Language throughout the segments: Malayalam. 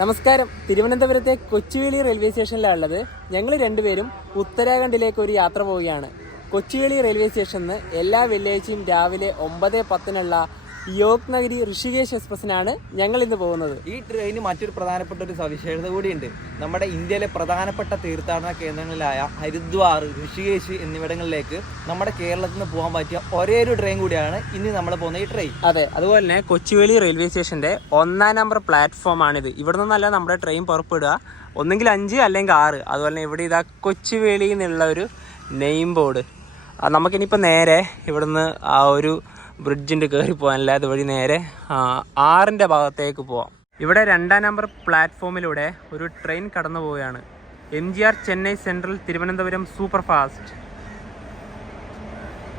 നമസ്കാരം. തിരുവനന്തപുരത്തെ കൊച്ചുവേളി റെയിൽവേ സ്റ്റേഷനിലാണ് ഉള്ളത്. ഞങ്ങൾ രണ്ടുപേരും ഉത്തരാഖണ്ഡിലേക്ക് ഒരു യാത്ര പോവുകയാണ്. കൊച്ചുവേളി റെയിൽവേ സ്റ്റേഷനിൽ നിന്ന് എല്ലാ വെള്ളിയാഴ്ചയും രാവിലെ 9:10 യോഗ് നഗരി ഋഷികേശ് എക്സ്പ്രസിനാണ് ഞങ്ങൾ ഇന്ന് പോകുന്നത്. ഈ ട്രെയിന് മറ്റൊരു പ്രധാനപ്പെട്ട ഒരു സവിശേഷത കൂടിയുണ്ട്. നമ്മുടെ ഇന്ത്യയിലെ പ്രധാനപ്പെട്ട തീർത്ഥാടന കേന്ദ്രങ്ങളിലായ ഹരിദ്വാർ, ഋഷികേശ് എന്നിവിടങ്ങളിലേക്ക് നമ്മുടെ കേരളത്തിൽ നിന്ന് പോകാൻ പറ്റിയ ഒരേ ഒരു ട്രെയിൻ കൂടിയാണ് ഇന്ന് നമ്മൾ പോകുന്ന ഈ ട്രെയിൻ. അതെ, അതുപോലെ തന്നെ കൊച്ചുവേളി റെയിൽവേ സ്റ്റേഷന്റെ 1-ാം നമ്പർ പ്ലാറ്റ്ഫോമാണിത്. ഇവിടെ നിന്നല്ല നമ്മുടെ ട്രെയിൻ പുറപ്പെടുക, ഒന്നെങ്കിൽ 5 അല്ലെങ്കിൽ 6. അതുപോലെ തന്നെ ഇവിടെ ഇതാ കൊച്ചുവേളി എന്നുള്ള ഒരു നെയിം ബോർഡ്. നമുക്കിനിപ്പോൾ നേരെ ഇവിടുന്ന് ആ ഒരു ബ്രിഡ്ജിൻ്റെ കയറി പോകാനല്ല, അതുവഴി നേരെ 6-ന്റെ ഭാഗത്തേക്ക് പോവാം. ഇവിടെ 2-ാം നമ്പർ പ്ലാറ്റ്ഫോമിലൂടെ ഒരു ട്രെയിൻ കടന്നു പോവുകയാണ്. MGR Chennai central Thiruvananthapuram super fast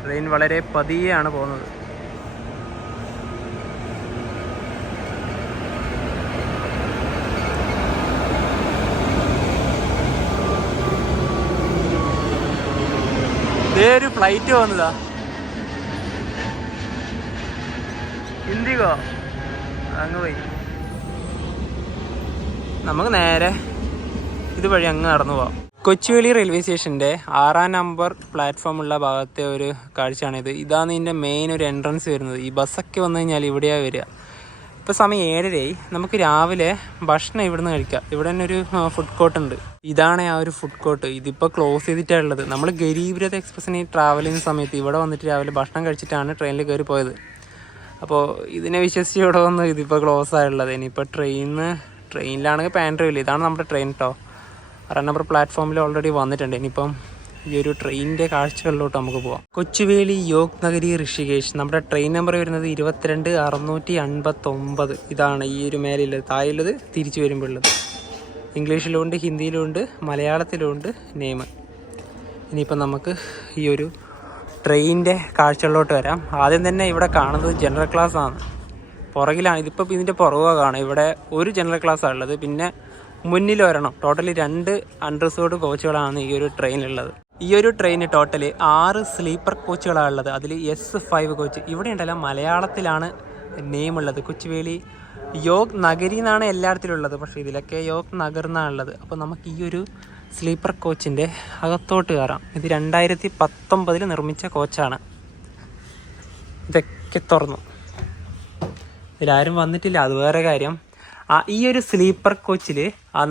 train. വളരെ പതിയെയാണ് പോകുന്നത്. ഇതേ ഒരു ഫ്ലൈറ്റ് പോകുന്നതാ, ഇൻഡിഗോ. അങ്ങ് പോയി. നമുക്ക് നേരെ ഇതുവഴി അങ്ങ് നടന്നു പോവാം. കൊച്ചുവേളി റെയിൽവേ സ്റ്റേഷൻ്റെ 6-ാം നമ്പർ പ്ലാറ്റ്ഫോമുള്ള ഭാഗത്തെ ഒരു കാഴ്ചയാണിത്. ഇതാണ് ഇതിൻ്റെ മെയിൻ ഒരു എൻട്രൻസ് വരുന്നത്. ഈ ബസ്സൊക്കെ വന്നു കഴിഞ്ഞാൽ ഇവിടെയാണ് വരിക. ഇപ്പോൾ സമയം 7:30. നമുക്ക് രാവിലെ ഭക്ഷണം ഇവിടുന്ന് കഴിക്കാം. ഇവിടെ തന്നെ ഒരു ഫുഡ് കോർട്ട് ഉണ്ട്. ഇതാണ് ആ ഒരു ഫുഡ് കോർട്ട്. ഇതിപ്പോൾ ക്ലോസ് ചെയ്തിട്ടാണ് ഉള്ളത്. നമ്മൾ ഗരീബ് രഥ് എക്സ്പ്രസ്സിന് ട്രാവൽ ചെയ്യുന്ന സമയത്ത് ഇവിടെ വന്നിട്ട് രാവിലെ ഭക്ഷണം കഴിച്ചിട്ടാണ് ട്രെയിനിൽ കയറി പോയത്. അപ്പോൾ ഇതിനെ വിശ്വസിച്ച് ഇവിടെ വന്ന് ഇതിപ്പോൾ ക്ലോസ് ആയുള്ളത്. ഇനിയിപ്പോൾ ട്രെയിനിലാണെങ്കിൽ പാൻട്രി ഇല്ല. ഇതാണ് നമ്മുടെ ട്രെയിൻ കേട്ടോ. 6-ാം നമ്പർ പ്ലാറ്റ്ഫോമിൽ ഓൾറെഡി വന്നിട്ടുണ്ട്. ഇനിയിപ്പം ഈ ഒരു ട്രെയിനിൻ്റെ കാഴ്ചകളിലോട്ട് നമുക്ക് പോവാം. കൊച്ചുവേളി യോഗ് നഗരി ഋഷികേശ്. നമ്മുടെ ട്രെയിൻ നമ്പർ വരുന്നത് 22-659. ഇതാണ് ഈ ഒരു മേലുള്ളത്. താഴെയുള്ളത് തിരിച്ചു വരുമ്പോൾ ഉള്ളത്. ഇംഗ്ലീഷിലുണ്ട്, ഹിന്ദിയിലുണ്ട്, മലയാളത്തിലുണ്ട് നെയിം. ഇനിയിപ്പം നമുക്ക് ഈ ഒരു ട്രെയിനിൻ്റെ കാഴ്ചകളിലോട്ട് വരാം. ആദ്യം തന്നെ ഇവിടെ കാണുന്നത് ജനറൽ ക്ലാസ് ആണ്. പുറകിലാണ്. ഇതിൻ്റെ പുറകെ കാണാം. ഇവിടെ ഒരു ജനറൽ ക്ലാസ്സാണ് ഉള്ളത്. പിന്നെ മുന്നിൽ വരണം. ടോട്ടലി 2 അൺറിസർവ്ഡ് കോച്ചുകളാണ് ഈ ഒരു ട്രെയിനിലുള്ളത്. ഈ ഒരു ട്രെയിന് ടോട്ടലി 6 സ്ലീപ്പർ കോച്ചുകളാണ് ഉള്ളത്. അതിൽ S5 കോച്ച്. ഇവിടെ ഉണ്ടല്ലോ മലയാളത്തിലാണ് നെയിം ഉള്ളത്. കൊച്ചുവേളി യോഗ് നഗരി എന്നാണ് എല്ലായിടത്തിലും ഉള്ളത്. പക്ഷേ ഇതിലൊക്കെ യോഗ് നഗർ എന്നാണ് ഉള്ളത്. അപ്പോൾ നമുക്ക് ഈ ഒരു സ്ലീപ്പർ കോച്ചിൻ്റെ അകത്തോട്ട് കയറാം. ഇത് 2019 നിർമ്മിച്ച കോച്ചാണ്. ഇതൊക്കെ തുറന്നു. ഇതിലാരും വന്നിട്ടില്ല, അത് വേറെ കാര്യം. ഈ ഒരു സ്ലീപ്പർ കോച്ചിൽ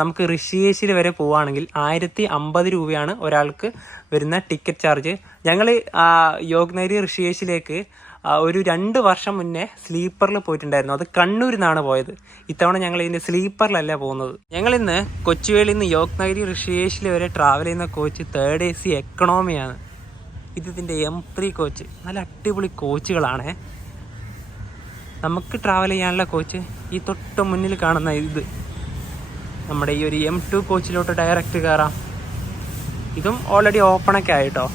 നമുക്ക് ഋഷികേശിൽ വരെ പോവുകയാണെങ്കിൽ 1050 രൂപയാണ് ഒരാൾക്ക് വരുന്ന ടിക്കറ്റ് ചാർജ്. ഞങ്ങൾ യോഗ് നഗരി ഋഷികേശിലേക്ക് ഒരു 2 വർഷം മുന്നേ സ്ലീപ്പറിൽ പോയിട്ടുണ്ടായിരുന്നു. അത് കണ്ണൂരിൽ നിന്നാണ് പോയത്. ഇത്തവണ ഞങ്ങൾ ഇതിൻ്റെ സ്ലീപ്പറിലല്ല പോകുന്നത്. ഞങ്ങളിന്ന് കൊച്ചുവേളിയിൽ നിന്ന് യോഗ് നഗരി ഋഷികേശിൽ വരെ ട്രാവൽ ചെയ്യുന്ന കോച്ച് 3rd AC എക്കണോമിയാണ്. ഇതിൻ്റെ M3 കോച്ച്. നല്ല അടിപൊളി കോച്ചുകളാണ്. നമുക്ക് ട്രാവൽ ചെയ്യാനുള്ള കോച്ച് ഈ തൊട്ട് മുന്നിൽ കാണുന്ന ഇത്. നമ്മുടെ ഈ ഒരു M2 കോച്ചിലോട്ട് ഡയറക്റ്റ് കയറാം. ഇതും ഓൾറെഡി ഓപ്പണൊക്കെ ആയിട്ടോ.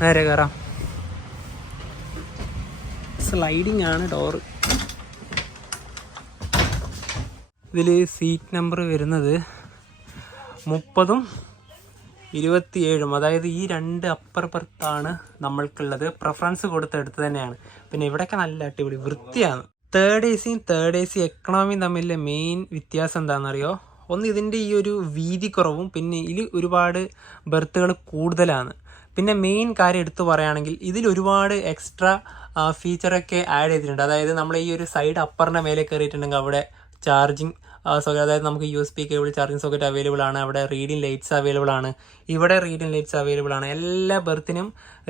നേരെ കയറാം. സ്ലൈഡിങ് ആണ് ഡോറ്. ഇതിൽ സീറ്റ് നമ്പർ വരുന്നത് 30ഉം 27ഉം. അതായത് ഈ 2 അപ്പർ ബർത്താണ് നമ്മൾക്കുള്ളത്. പ്രിഫറൻസ് കൊടുത്തെടുത്ത് തന്നെയാണ്. പിന്നെ ഇവിടെയൊക്കെ നല്ല അടിപൊളി വൃത്തിയാണ്. 3rd ACയും 3rd AC എക്കണോമിയും തമ്മിലെ മെയിൻ വ്യത്യാസം എന്താണെന്നറിയോ? ഒന്ന്, ഇതിൻ്റെ ഈ ഒരു വീതി കുറവും, പിന്നെ ഇതിൽ ഒരുപാട് ബർത്തുകൾ കൂടുതലാണ്. പിന്നെ മെയിൻ കാര്യം എടുത്തു പറയുകയാണെങ്കിൽ ഇതിൽ ഒരുപാട് എക്സ്ട്രാ ഫീച്ചറൊക്കെ ആഡ് ചെയ്തിട്ടുണ്ട്. അതായത് നമ്മൾ ഈ ഒരു സൈഡ് അപ്പറിൻ്റെ മേലെ കയറിയിട്ടുണ്ടെങ്കിൽ അവിടെ ചാർജിങ് സോക്കറ്റ്, അതായത് നമുക്ക് USB cable charging socket available ആണ്. അവിടെ റീഡിങ് ലൈറ്റ്സ് അവൈലബിൾ ആണ്. ഇവിടെ റീഡിങ് ലൈറ്റ്സ് അവൈലബിൾ ആണ്. എല്ലാ ബർത്തിനും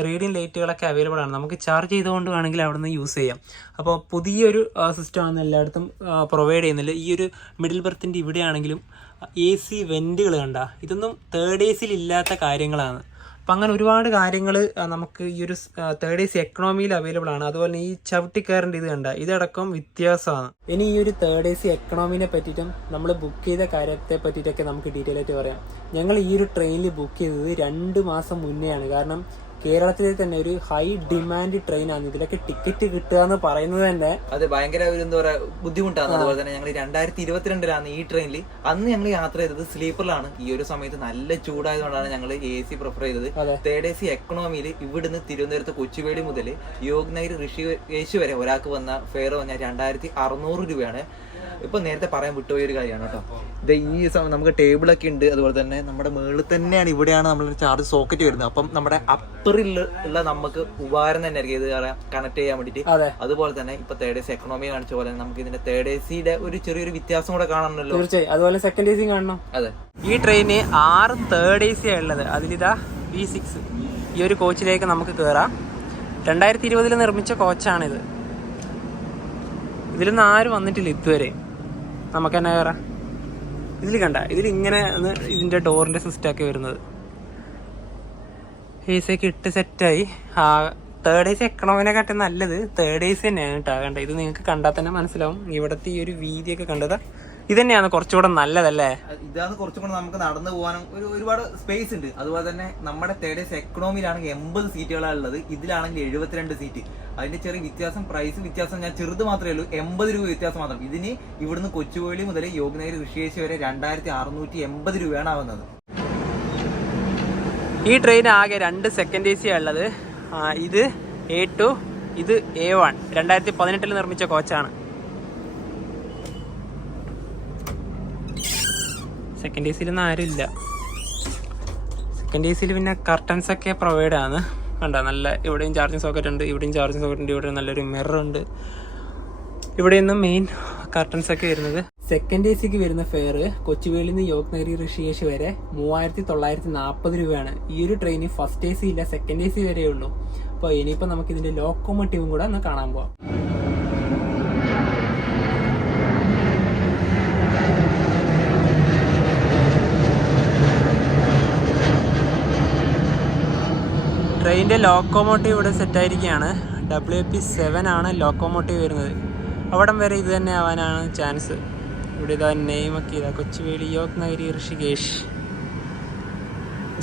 റീഡിങ് ലൈറ്റുകളൊക്കെ അവൈലബിൾ ആണ്. നമുക്ക് ചാർജ് ചെയ്തുകൊണ്ട് വേണമെങ്കിൽ അവിടെ നിന്ന് യൂസ് ചെയ്യാം. അപ്പോൾ പുതിയൊരു സിസ്റ്റമാണ് എല്ലായിടത്തും പ്രൊവൈഡ് ചെയ്യുന്നില്ല. ഈ ഒരു മിഡിൽ ബർത്തിൻ്റെ ഇവിടെയാണെങ്കിലും AC വെൻറ്റുകൾ കണ്ട, ഇതൊന്നും 3rd ACയിൽ ഇല്ലാത്ത കാര്യങ്ങളാണ്. അപ്പം അങ്ങനെ ഒരുപാട് കാര്യങ്ങൾ നമുക്ക് ഈ ഒരു 3rd AC എക്കണോമിയിൽ അവൈലബിൾ ആണ്. അതുപോലെ ഈ ചവിട്ടിക്കയറിൻ്റെ ഇത് കണ്ട, ഇതടക്കം വ്യത്യാസമാണ്. ഇനി ഈ ഒരു 3rd AC എക്കണോമിനെ പറ്റിയിട്ടും നമ്മൾ ബുക്ക് ചെയ്ത കാര്യത്തെ പറ്റിയിട്ടൊക്കെ നമുക്ക് ഡീറ്റെയിൽ ആയിട്ട് പറയാം. ഞങ്ങൾ ഈ ഒരു ട്രെയിനിൽ ബുക്ക് ചെയ്തത് 2 മാസം മുന്നെയാണ്. കാരണം കേരളത്തിലെ തന്നെ ഒരു ഹൈ ഡിമാൻഡ് ട്രെയിനാണ്. ഇതിലൊക്കെ ടിക്കറ്റ് കിട്ടുക എന്ന് പറയുന്നത് തന്നെ അത് ഭയങ്കര ഒരു എന്താ പറയുക ബുദ്ധിമുട്ടാണ്. അതുപോലെ തന്നെ ഞങ്ങൾ 2022 ഈ ട്രെയിനിൽ അന്ന് ഞങ്ങൾ യാത്ര ചെയ്തത് സ്ലീപ്പറിലാണ്. ഈ ഒരു സമയത്ത് നല്ല ചൂടായതുകൊണ്ടാണ് ഞങ്ങൾ AC പ്രിഫർ ചെയ്തത്. 3rd AC എക്കണോമിയിൽ ഇവിടുന്ന് തിരുവനന്തപുരത്ത് കൊച്ചുവേളി മുതൽ യോഗ് നഗരി ഋഷികേശ് വരെ ഒരാൾക്ക് വന്ന ഫെയർ പറഞ്ഞാൽ 2600 രൂപയാണ്. ഇപ്പൊ നേരത്തെ പറയാൻ വിട്ടുപോയ ഒരു കാര്യമാണ് കേട്ടോ. ഇത് ഈ നമുക്ക് ടേബിളൊക്കെ ഉണ്ട്, അതുപോലെ തന്നെ നമ്മുടെ മുകളിൽ തന്നെയാണ് ഇവിടെയാണ് നമ്മൾ ചാർജ് സോക്കറ്റ് വരുന്നത്. അപ്പം നമ്മുടെ അപ്പറിൽ ഉള്ള നമുക്ക് ഉപകാരം തന്നെ ആയിരിക്കും ഇത് കണക്ട് ചെയ്യാൻ വേണ്ടിട്ട്. അതുപോലെ തന്നെ ഇപ്പൊ തേർഡ് AC എക്കണോമി കാണിച്ച പോലെ നമുക്ക് ഇതിന്റെ തേർഡ് ACയുടെ ഒരു ചെറിയൊരു വ്യത്യാസം കൂടെ കാണണമല്ലോ. തീർച്ചയായും. അതുപോലെ സെക്കൻഡ് AC കാണണം. അതെ, ഈ ട്രെയിന് 6 തേർഡ് AC ഉള്ളത്. അതിലിതാ V6 ഈ ഒരു കോച്ചിലേക്ക് നമുക്ക് കയറാം. 2020 നിർമ്മിച്ച കോച്ചാണിത്. ഇതിലൊന്നും ആരും വന്നിട്ടില്ല ഇതുവരെ. നമുക്ക് തന്നെ കയറാം. ഇതിൽ കണ്ട, ഇതിലിങ്ങനെ ഇതിൻ്റെ ഡോറിൻ്റെ സിസ്റ്റമൊക്കെ വരുന്നത്. AC ഒക്കെ ഇട്ട് സെറ്റായി. തേർഡ് AC എക്കണോമിനെക്കാട്ടി നല്ലത് തേർഡ് AC തന്നെയാണ് കേട്ടോ. കണ്ട, ഇത് നിങ്ങൾക്ക് കണ്ടാൽ തന്നെ മനസ്സിലാവും. ഇവിടുത്തെ ഈ ഒരു വീതിയൊക്കെ കണ്ടത് ഇത് തന്നെയാണ് കുറച്ചുകൂടെ നല്ലതല്ലേ. ഇതാണ് കുറച്ചും കൂടെ നമുക്ക് നടന്നു പോകാനും ഒരുപാട് സ്പേസ് ഉണ്ട്. അതുപോലെ തന്നെ നമ്മുടെ തേർഡ് AC എക്കണോമിയിലാണെങ്കിൽ 80 സീറ്റുകളാണ് ഉള്ളത്, ഇതിലാണെങ്കിൽ 72 സീറ്റ്. അതിന്റെ ചെറിയ വ്യത്യാസം, പ്രൈസ് വ്യത്യാസം ഞാൻ ചെറുത് മാത്രമേ ഉള്ളൂ, 80 രൂപ വ്യത്യാസം മാത്രം. ഇതിന് ഇവിടുന്ന് കൊച്ചുവേളി മുതൽ യോഗനഗിരി ഋഷികേശ് വരെ 2680 രൂപയാണ് ആവുന്നത്. ഈ ട്രെയിൻ ആകെ 2 സെക്കൻഡ് AC ഉള്ളത്. ഇത് A2, ഇത് A1. 2018 നിർമ്മിച്ച കോച്ചാണ്. സെക്കൻഡ് ACയിലൊന്നും ആരുമില്ല. സെക്കൻഡ് ACയിൽ പിന്നെ കർട്ടൻസ് ഒക്കെ പ്രൊവൈഡ് ആണ്. കണ്ടോ, നല്ല ഇവിടെയും ചാർജിങ് സോക്കറ്റ് ഉണ്ട്, ഇവിടെയും ചാർജിങ് സോക്കറ്റ് ഉണ്ട്, ഇവിടെ നല്ലൊരു മിറർ ഉണ്ട്. ഇവിടെ നിന്ന് മെയിൻ കർട്ടൻസ് ഒക്കെ വരുന്നത്. സെക്കൻഡ് ACക്ക് വരുന്ന ഫെയർ കൊച്ചുവേളിയിൽ നിന്ന് യോഗനഗിരി ഋഷികേശ് വരെ 3940 രൂപയാണ്. ഈ ഒരു ട്രെയിന് ഫസ്റ്റ് AC ഇല്ല, സെക്കൻഡ് AC വരെ ഉള്ളൂ. അപ്പോൾ ഇനിയിപ്പോൾ നമുക്ക് ഇതിന്റെ ലോക്കോമോട്ടീവും കൂടെ ഒന്ന് കാണാൻ പോവാം. ട്രെയിനിൻ്റെ ലോക്കോമോട്ടീവ് ഇവിടെ സെറ്റായിരിക്കുകയാണ്. WP7 ആണ് ലോക്കോമോട്ടീവ് വരുന്നത്. അവിടം വരെ ഇത് തന്നെ ആവാനാണ് ചാൻസ്. ഇവിടെ ഇതാ നെയിമൊക്കെ ഇതാ, കൊച്ചുവേളി യോഗനഗിരി ഋഷികേശ്.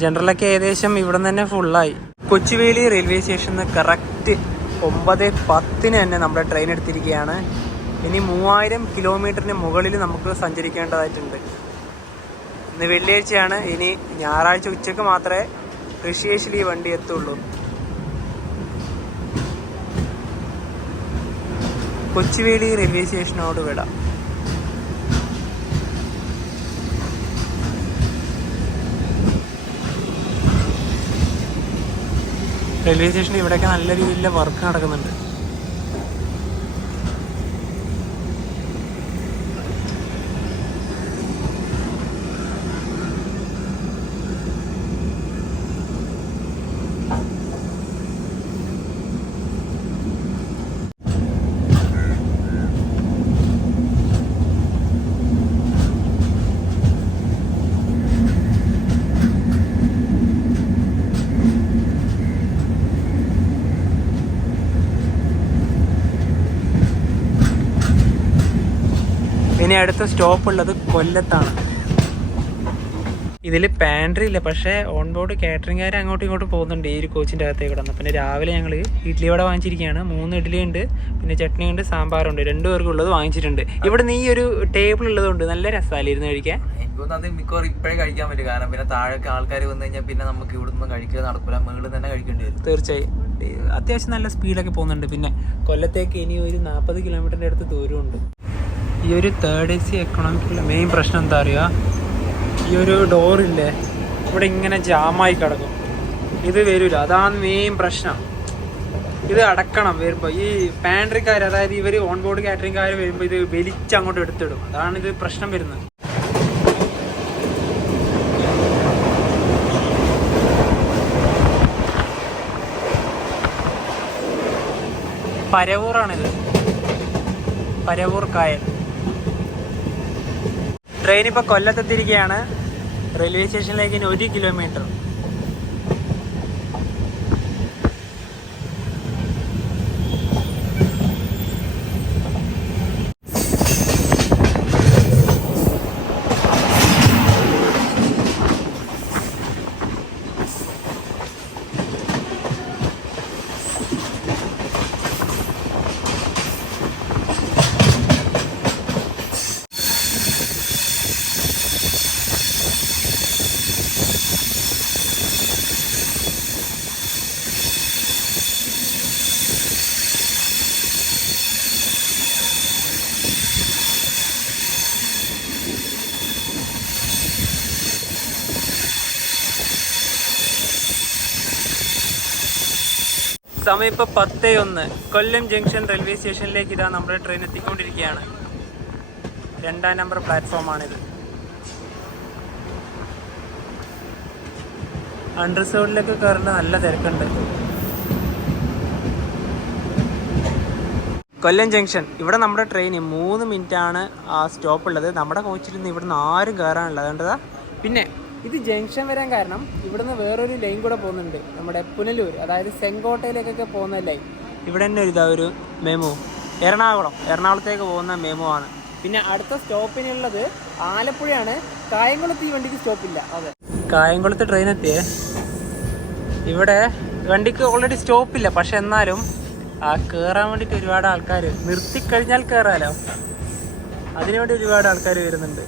ജനറലൊക്കെ ഏകദേശം ഇവിടെ നിന്ന് തന്നെ ഫുള്ളായി. കൊച്ചുവേളി റെയിൽവേ സ്റ്റേഷനിൽ കറക്റ്റ് 9:10 തന്നെ നമ്മുടെ ട്രെയിൻ എടുത്തിരിക്കുകയാണ്. ഇനി 3000 കിലോമീറ്ററിന് മുകളിൽ നമുക്ക് സഞ്ചരിക്കേണ്ടതായിട്ടുണ്ട്. ഇന്ന് വെള്ളിയാഴ്ചയാണ്. ഇനി ഞായറാഴ്ച ഉച്ചക്ക് മാത്രമേ ഋഷികേശിൽ ഈ വണ്ടി എത്തുള്ളൂ. കൊച്ചുവേളി റെയിൽവേ സ്റ്റേഷനോട് വിടാം. റെയിൽവേ സ്റ്റേഷനിൽ ഇവിടെയൊക്കെ നല്ല രീതിയിലുള്ള വർക്ക് നടക്കുന്നുണ്ട്. ഇനി അടുത്ത സ്റ്റോപ്പ് ഉള്ളത് കൊല്ലത്താണ്. ഇതിൽ പാൻട്രി ഇല്ല, പക്ഷേ ഓൺ ബോർഡ് കാറ്ററിംഗുകാർ അങ്ങോട്ടും ഇങ്ങോട്ടും പോകുന്നുണ്ട് ഈ ഒരു കോച്ചിൻ്റെ അകത്തേക്ക് കിടന്ന്. പിന്നെ രാവിലെ ഞങ്ങൾ ഇഡ്ഡലി വട വാങ്ങിച്ചിരിക്കുകയാണ്. 3 ഇഡ്ഡലി ഉണ്ട്, പിന്നെ ചട്നി ഉണ്ട്, സാമ്പാറുണ്ട്. 2 പേർക്കുള്ളത് വാങ്ങിച്ചിട്ടുണ്ട്. ഇവിടെ നീ ഒരു ടേബിൾ ഉള്ളതുകൊണ്ട് നല്ല രസമല്ലേ ഇരുന്ന് കഴിക്കാൻ. എനിക്കൊന്നും അത് മിക്കവാറും ഇപ്പോഴേ കഴിക്കാൻ പറ്റും. കാരണം പിന്നെ താഴേക്ക് ആൾക്കാർ വന്നു കഴിഞ്ഞാൽ പിന്നെ നമുക്ക് ഇവിടെ നിന്നും കഴിക്കുക നടക്കില്ല, മുകളിൽ തന്നെ കഴിക്കേണ്ടി വരും. തീർച്ചയായും അത്യാവശ്യം നല്ല സ്പീഡൊക്കെ പോകുന്നുണ്ട്. പിന്നെ കൊല്ലത്തേക്ക് ഇനി ഒരു 40 കിലോമീറ്ററിൻ്റെ അടുത്ത് ദൂരമുണ്ട്. ഈ ഒരു തേർഡ് AC എക്കണോമിക്കുള്ള മെയിൻ പ്രശ്നം എന്താ അറിയുക, ഈ ഒരു ഡോറില്ലേ ഇവിടെ ഇങ്ങനെ ജാമായി കിടക്കും. ഇത് വരില്ല, അതാണ് മെയിൻ പ്രശ്നം. ഇത് അടക്കണം വരുമ്പോൾ. ഈ പാൻട്രിക്കാർ, അതായത് ഇവർ ഓൺ ബോർഡ് കാറ്ററിംഗുകാർ വരുമ്പോൾ ഇത് വലിച്ചങ്ങോട്ട് എടുത്തിടും. അതാണ് ഇത് പ്രശ്നം വരുന്നത്. പരവൂറാണിത്, പരവൂർ കായൽ. ട്രെയിൻ ഇപ്പോൾ കൊല്ലത്തെത്തിയിരിക്കുകയാണ്. റെയിൽവേ സ്റ്റേഷനിലേക്ക് ഇനി 1 കിലോമീറ്റർ. സമയം ഇപ്പോൾ 10:01. കൊല്ലം ജംഗ്ഷൻ റെയിൽവേ സ്റ്റേഷനിലേക്ക് ഇതാ നമ്മുടെ ട്രെയിൻ എത്തിക്കൊണ്ടിരിക്കുകയാണ്. 2ാം നമ്പർ പ്ലാറ്റ്ഫോമാണിത്. അണ്ടർസോഡിലേക്ക് കയറേണ്ട നല്ല തിരക്കുണ്ട്. കൊല്ലം ജംഗ്ഷൻ, ഇവിടെ നമ്മുടെ ട്രെയിൻ 3 മിനിറ്റാണ് ആ സ്റ്റോപ്പ് ഉള്ളത്. നമ്മുടെ കോച്ചിൽ നിന്ന് ഇവിടുന്ന് ആരും കയറാനുള്ളത് കണ്ടതാ. പിന്നെ ഇത് ജംഗ്ഷൻ വരാൻ കാരണം ഇവിടുന്ന് വേറൊരു ലൈൻ കൂടെ പോകുന്നുണ്ട്, നമ്മുടെ പുനലൂർ, അതായത് സെങ്കോട്ടയിലേക്കൊക്കെ പോകുന്ന ലൈൻ. ഇവിടെ തന്നെ ഒരു മെമു എറണാകുളത്തേക്ക് പോകുന്ന മെമു ആണ്. പിന്നെ അടുത്ത സ്റ്റോപ്പിനുള്ളത് ആലപ്പുഴയാണ്. കായംകുളത്ത് ഈ വണ്ടിക്ക് സ്റ്റോപ്പില്ല. അതെ, കായംകുളത്ത് ട്രെയിൻ എത്തിയേ. ഇവിടെ വണ്ടിക്ക് ഓൾറെഡി സ്റ്റോപ്പില്ല, പക്ഷെ എന്നാലും കയറാൻ വേണ്ടിയിട്ട് ഒരുപാട് ആൾക്കാർ, നിർത്തിക്കഴിഞ്ഞാൽ കയറാലോ, അതിനുവേണ്ടി ഒരുപാട് ആൾക്കാർ വരുന്നുണ്ട്.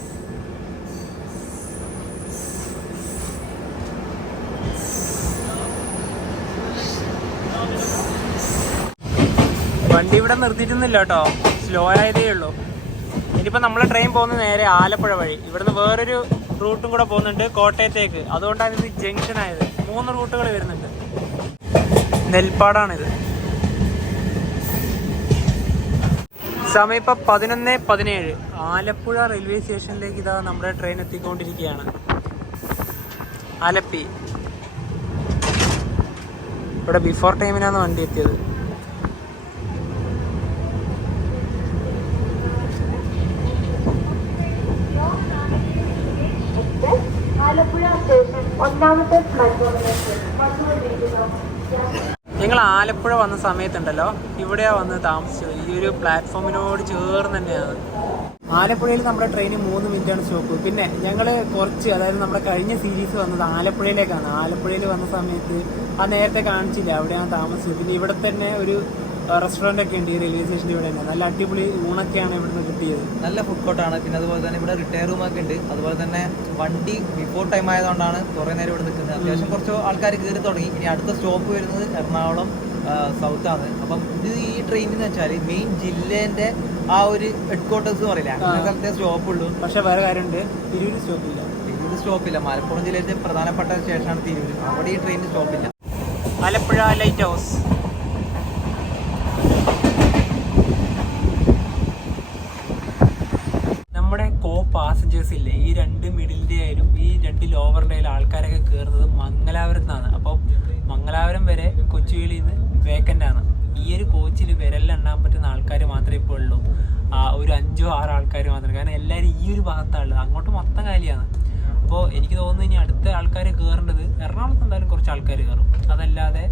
വണ്ടി ഇവിടെ നിർത്തിയിട്ടൊന്നുമില്ല കേട്ടോ, സ്ലോ ആയതേ ഉള്ളൂ. ഇനിയിപ്പോൾ നമ്മളെ ട്രെയിൻ പോകുന്നത് നേരെ ആലപ്പുഴ വഴി. ഇവിടുന്ന് വേറൊരു റൂട്ടും കൂടെ പോകുന്നുണ്ട് കോട്ടയത്തേക്ക്. അതുകൊണ്ടാണ് ഇത് ജംഗ്ഷൻ ആയത്. 3 റൂട്ടുകൾ വരുന്നുണ്ട്. നെൽപ്പാടാണിത്. സമയം ഇപ്പം 11:17. ആലപ്പുഴ റെയിൽവേ സ്റ്റേഷനിലേക്ക് ഇതാ നമ്മുടെ ട്രെയിൻ എത്തിക്കൊണ്ടിരിക്കുകയാണ്. ആലപ്പി. ഇവിടെ ബിഫോർ ടൈമിനാണ് വണ്ടി എത്തിയത്. ഞങ്ങൾ ആലപ്പുഴ വന്ന സമയത്തുണ്ടല്ലോ, ഇവിടെയാ വന്ന് താമസിച്ചത്. ഈ ഒരു പ്ലാറ്റ്ഫോമിനോട് ചേർന്ന് തന്നെയാണ്. ആലപ്പുഴയിൽ നമ്മുടെ ട്രെയിന് 3 മിനിറ്റാണ് സ്റ്റോപ്പ്. പിന്നെ ഞങ്ങൾ കുറച്ച്, അതായത് നമ്മുടെ കഴിഞ്ഞ സീരീസ് വന്നത് ആലപ്പുഴയിലേക്കാണ്. ആലപ്പുഴയിൽ വന്ന സമയത്ത് നേരത്തെ കാണിച്ചില്ല, അവിടെയാണ് താമസിച്ചത്. പിന്നെ ഇവിടെ തന്നെ ഒരു റെസ്റ്റോറൻ്റ് ഒക്കെ ഉണ്ട് ഈ റെയിൽവേ സ്റ്റേഷൻ്റെ ഇവിടെ തന്നെ. നല്ല അടിപൊളി ഊണൊക്കെയാണ് ഇവിടുന്ന് കിട്ടിയത്. നല്ല ഫുഡ് കോർട്ടാണ്. പിന്നെ അതുപോലെ തന്നെ ഇവിടെ റിട്ടയർ റൂമൊക്കെ ഉണ്ട്. അതുപോലെ തന്നെ വണ്ടി ബിഫോർ ടൈം ആയതുകൊണ്ടാണ് കുറേ നേരം ഇവിടെ നിൽക്കുന്നത്. അത്യാവശ്യം കുറച്ച് ആൾക്കാർ കയറി തുടങ്ങി. ഇനി അടുത്ത സ്റ്റോപ്പ് വരുന്നത് എറണാകുളം സൗത്താണ്. അപ്പം ഇത് ഈ ട്രെയിൻ എന്ന് വെച്ചാൽ മെയിൻ ജില്ലേന്റെ ആ ഒരു ഹെഡ് ക്വാർട്ടേഴ്സ് പറയില്ല, അങ്ങനെ സ്ഥലത്തെ സ്റ്റോപ്പുള്ളൂ. പക്ഷെ വേറെ കാര്യമുണ്ട്, തിരൂർ സ്റ്റോപ്പില്ല. തിരൂർ സ്റ്റോപ്പില്ല. മലപ്പുറം ജില്ലയിലെ പ്രധാനപ്പെട്ട സ്റ്റേഷനാണ് തിരൂർ. അവിടെ ഈ ട്രെയിനിന് സ്റ്റോപ്പില്ല. Alappuzha lighthouse. നമ്മുടെ പാസഞ്ചേഴ്സ് ഇല്ലേ, ഈ 2 മിഡിലിൻ്റെ ആയാലും ഈ 2 ലോവറിൻ്റെ ആയാലും ആൾക്കാരൊക്കെ കയറുന്നത് മംഗലാപുരത്ത് നിന്നാണ്. അപ്പോൾ മംഗലാപുരം വരെ കൊച്ചുവേളിയിൽ നിന്ന് വേക്കൻ്റ് ആണ്. ഈ ഒരു കോച്ചിൽ വിരലിലെണ്ണാൻ പറ്റുന്ന ആൾക്കാർ മാത്രമേ ഇപ്പോൾ ഉള്ളൂ. ഒരു 5-6 ആൾക്കാർ മാത്രമേ. കാരണം എല്ലാവരും ഈ ഒരു ഭാഗത്താണുള്ളത്, അങ്ങോട്ട് മൊത്തം കാലിയാണ്. അപ്പോൾ എനിക്ക് തോന്നുന്നു ഇനി അടുത്ത ആൾക്കാർ കയറേണ്ടത് എറണാകുളത്ത് എന്തായാലും കുറച്ച് ആൾക്കാർ കയറും, അതല്ലാതെ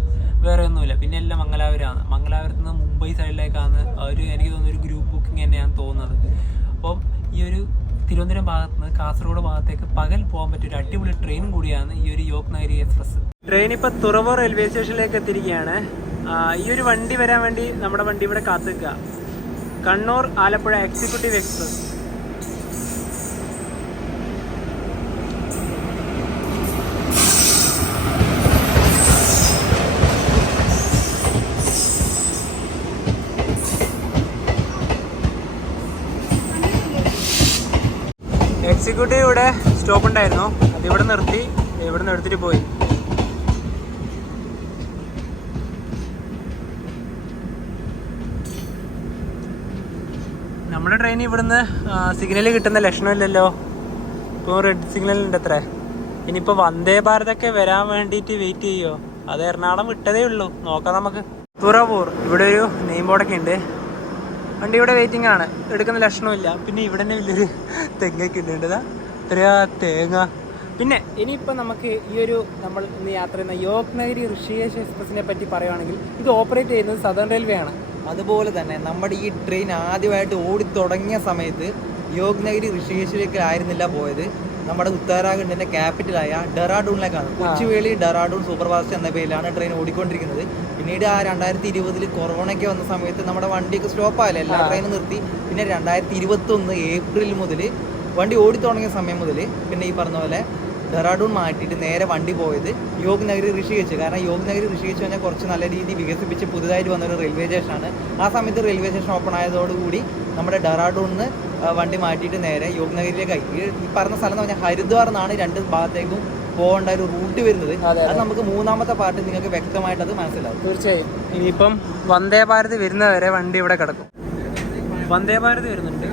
വേറെ ഒന്നുമില്ല. പിന്നെ എല്ലാം മംഗലാപുരമാണ്. മംഗലാപുരത്ത് നിന്ന് മുംബൈ സൈഡിലേക്കാണ് എനിക്ക് തോന്നുന്നു ഒരു ഗ്രൂപ്പ് ബുക്കിംഗ് തന്നെയാണ് തോന്നുന്നത്. അപ്പം ഈ ഒരു തിരുവനന്തപുരം ഭാഗത്ത് നിന്ന് കാസർഗോഡ് ഭാഗത്തേക്ക് പകൽ പോകാൻ പറ്റിയ ഒരു അടിപൊളി ട്രെയിൻ കൂടിയാണ് ഈ ഒരു യോഗ് നഗരി എക്സ്പ്രസ് ട്രെയിൻ. ഇപ്പോൾ തുറവൂർ റെയിൽവേ സ്റ്റേഷനിലേക്ക് എത്തിയിരിക്കുകയാണ്. ഈ ഒരു വണ്ടി വരാൻ വേണ്ടി നമ്മുടെ വണ്ടി ഇവിടെ കാത്തുനിൽക്കുക. Kannur Alappuzha executive express. Executive ഇവിടെ സ്റ്റോപ്പ് ഉണ്ടായിരുന്നു, അതിവിടെ നിർത്തി, ഇവിടെ നിന്ന് എടുത്തിട്ട് പോയി. നമ്മുടെ ട്രെയിൻ ഇവിടുന്ന് സിഗ്നൽ കിട്ടുന്ന ലക്ഷണമില്ലല്ലോ. ഇപ്പോൾ റെഡ് സിഗ്നൽ ഉണ്ട് അത്രേ. ഇനിയിപ്പോൾ വന്ദേ ഭാരതൊക്കെ വരാൻ വേണ്ടിയിട്ട് വെയിറ്റ് ചെയ്യുമോ? അത് എറണാകുളം വിട്ടതേ ഉള്ളൂ, നോക്കാം നമുക്ക്. തുറവൂർ, ഇവിടെ ഒരു നെയിം ബോർഡൊക്കെ ഉണ്ട്. വണ്ടി ഇവിടെ വെയിറ്റിംഗ് ആണ്, എടുക്കുന്ന ലക്ഷണമില്ല. പിന്നെ ഇവിടെ തന്നെ വലിയൊരു തെങ്ങൊക്കെ ഉണ്ട്. ഇത്രയാ തേങ്ങ. പിന്നെ ഇനിയിപ്പോൾ നമുക്ക് ഈ ഒരു നമ്മൾ ഇന്ന് യാത്ര ചെയ്യുന്ന യോഗ് നഗരി ഋഷികേശ് എക്സ്പ്രസിനെ പറ്റി പറയുകയാണെങ്കിൽ ഇത് ഓപ്പറേറ്റ് ചെയ്യുന്നത് സദേൺ റെയിൽവേ ആണ്. അതുപോലെ തന്നെ നമ്മുടെ ഈ ട്രെയിൻ ആദ്യമായിട്ട് ഓടി തുടങ്ങിയ സമയത്ത് യോഗ് നഗരി ഋഷികേശിലേക്ക് ആയിരുന്നില്ല പോയത്, നമ്മുടെ ഉത്തരാഖണ്ഡിന്റെ ക്യാപിറ്റലായ ഡെറാഡൂണിലേക്കാണ്. കൊച്ചുവേളി ഡെറാഡൂൺ സൂപ്പർ ഫാസ്റ്റ് എന്ന പേരിലാണ് ട്രെയിൻ ഓടിക്കൊണ്ടിരിക്കുന്നത്. പിന്നീട് ആ 2020 കൊറോണയ്ക്ക് വന്ന സമയത്ത് നമ്മുടെ വണ്ടിയൊക്കെ സ്റ്റോപ്പായാലും എല്ലാ ട്രെയിനും നിർത്തി. പിന്നെ 2021 ഏപ്രിൽ മുതൽ വണ്ടി ഓടി തുടങ്ങിയ സമയം മുതൽ പിന്നെ ഈ പറഞ്ഞ പോലെ ഡെറാഡൂൺ മാറ്റിയിട്ട് നേരെ വണ്ടി പോയത് യോഗ് നഗരി ഋഷികേശ്. കാരണം യോഗ് നഗരി ഋഷികേശ് പറഞ്ഞാൽ കുറച്ച് നല്ല രീതിയിൽ വികസിപ്പിച്ച് പുതുതായിട്ട് വന്നൊരു റെയിൽവേ സ്റ്റേഷനാണ്. ആ സമയത്ത് റെയിൽവേ സ്റ്റേഷൻ ഓപ്പൺ ആയതോടുകൂടി നമ്മുടെ ഡെറാഡൂണിന് വണ്ടി മാറ്റിയിട്ട് നേരെ യോഗ് നഗരിയിലേക്കായി. ഈ പറഞ്ഞ സ്ഥലം എന്ന് പറഞ്ഞാൽ ഹരിദ്വാർ എന്നാണ് 2 ഭാഗത്തേക്കും പോകേണ്ട ഒരു റൂട്ട് വരുന്നത്. അത് നമുക്ക് മൂന്നാമത്തെ പാർട്ടിൽ നിങ്ങൾക്ക് വ്യക്തമായിട്ട് അത് മനസ്സിലാവും. തീർച്ചയായും. ഇനിയിപ്പം വന്ദേ ഭാരത് വരുന്നവരെ വണ്ടി ഇവിടെ കിടക്കും. വന്ദേ ഭാരത് വരുന്നുണ്ട്.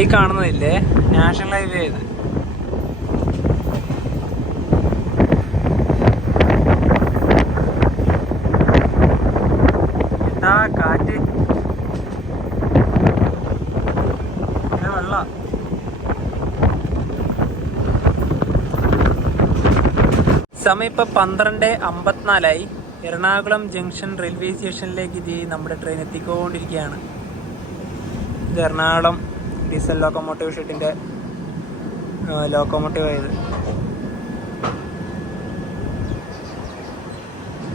ഈ കാണുന്നതില്ലേ നാഷണൽ ഹൈവേ ഇത്. എന്താ കാറ്റ്, വെള്ള. സമയം ഇപ്പൊ 12:54. എറണാകുളം ജംഗ്ഷൻ റെയിൽവേ സ്റ്റേഷനിലേക്ക് ഇത് നമ്മുടെ ട്രെയിൻ എത്തിക്കൊണ്ടിരിക്കുകയാണ്. ഇത് എറണാകുളം ഡീസൽ ലോക്കോമോട്ടീവ് ഷെഡിന്റെ ലോക്കോമോട്ടീവ് ആയത്.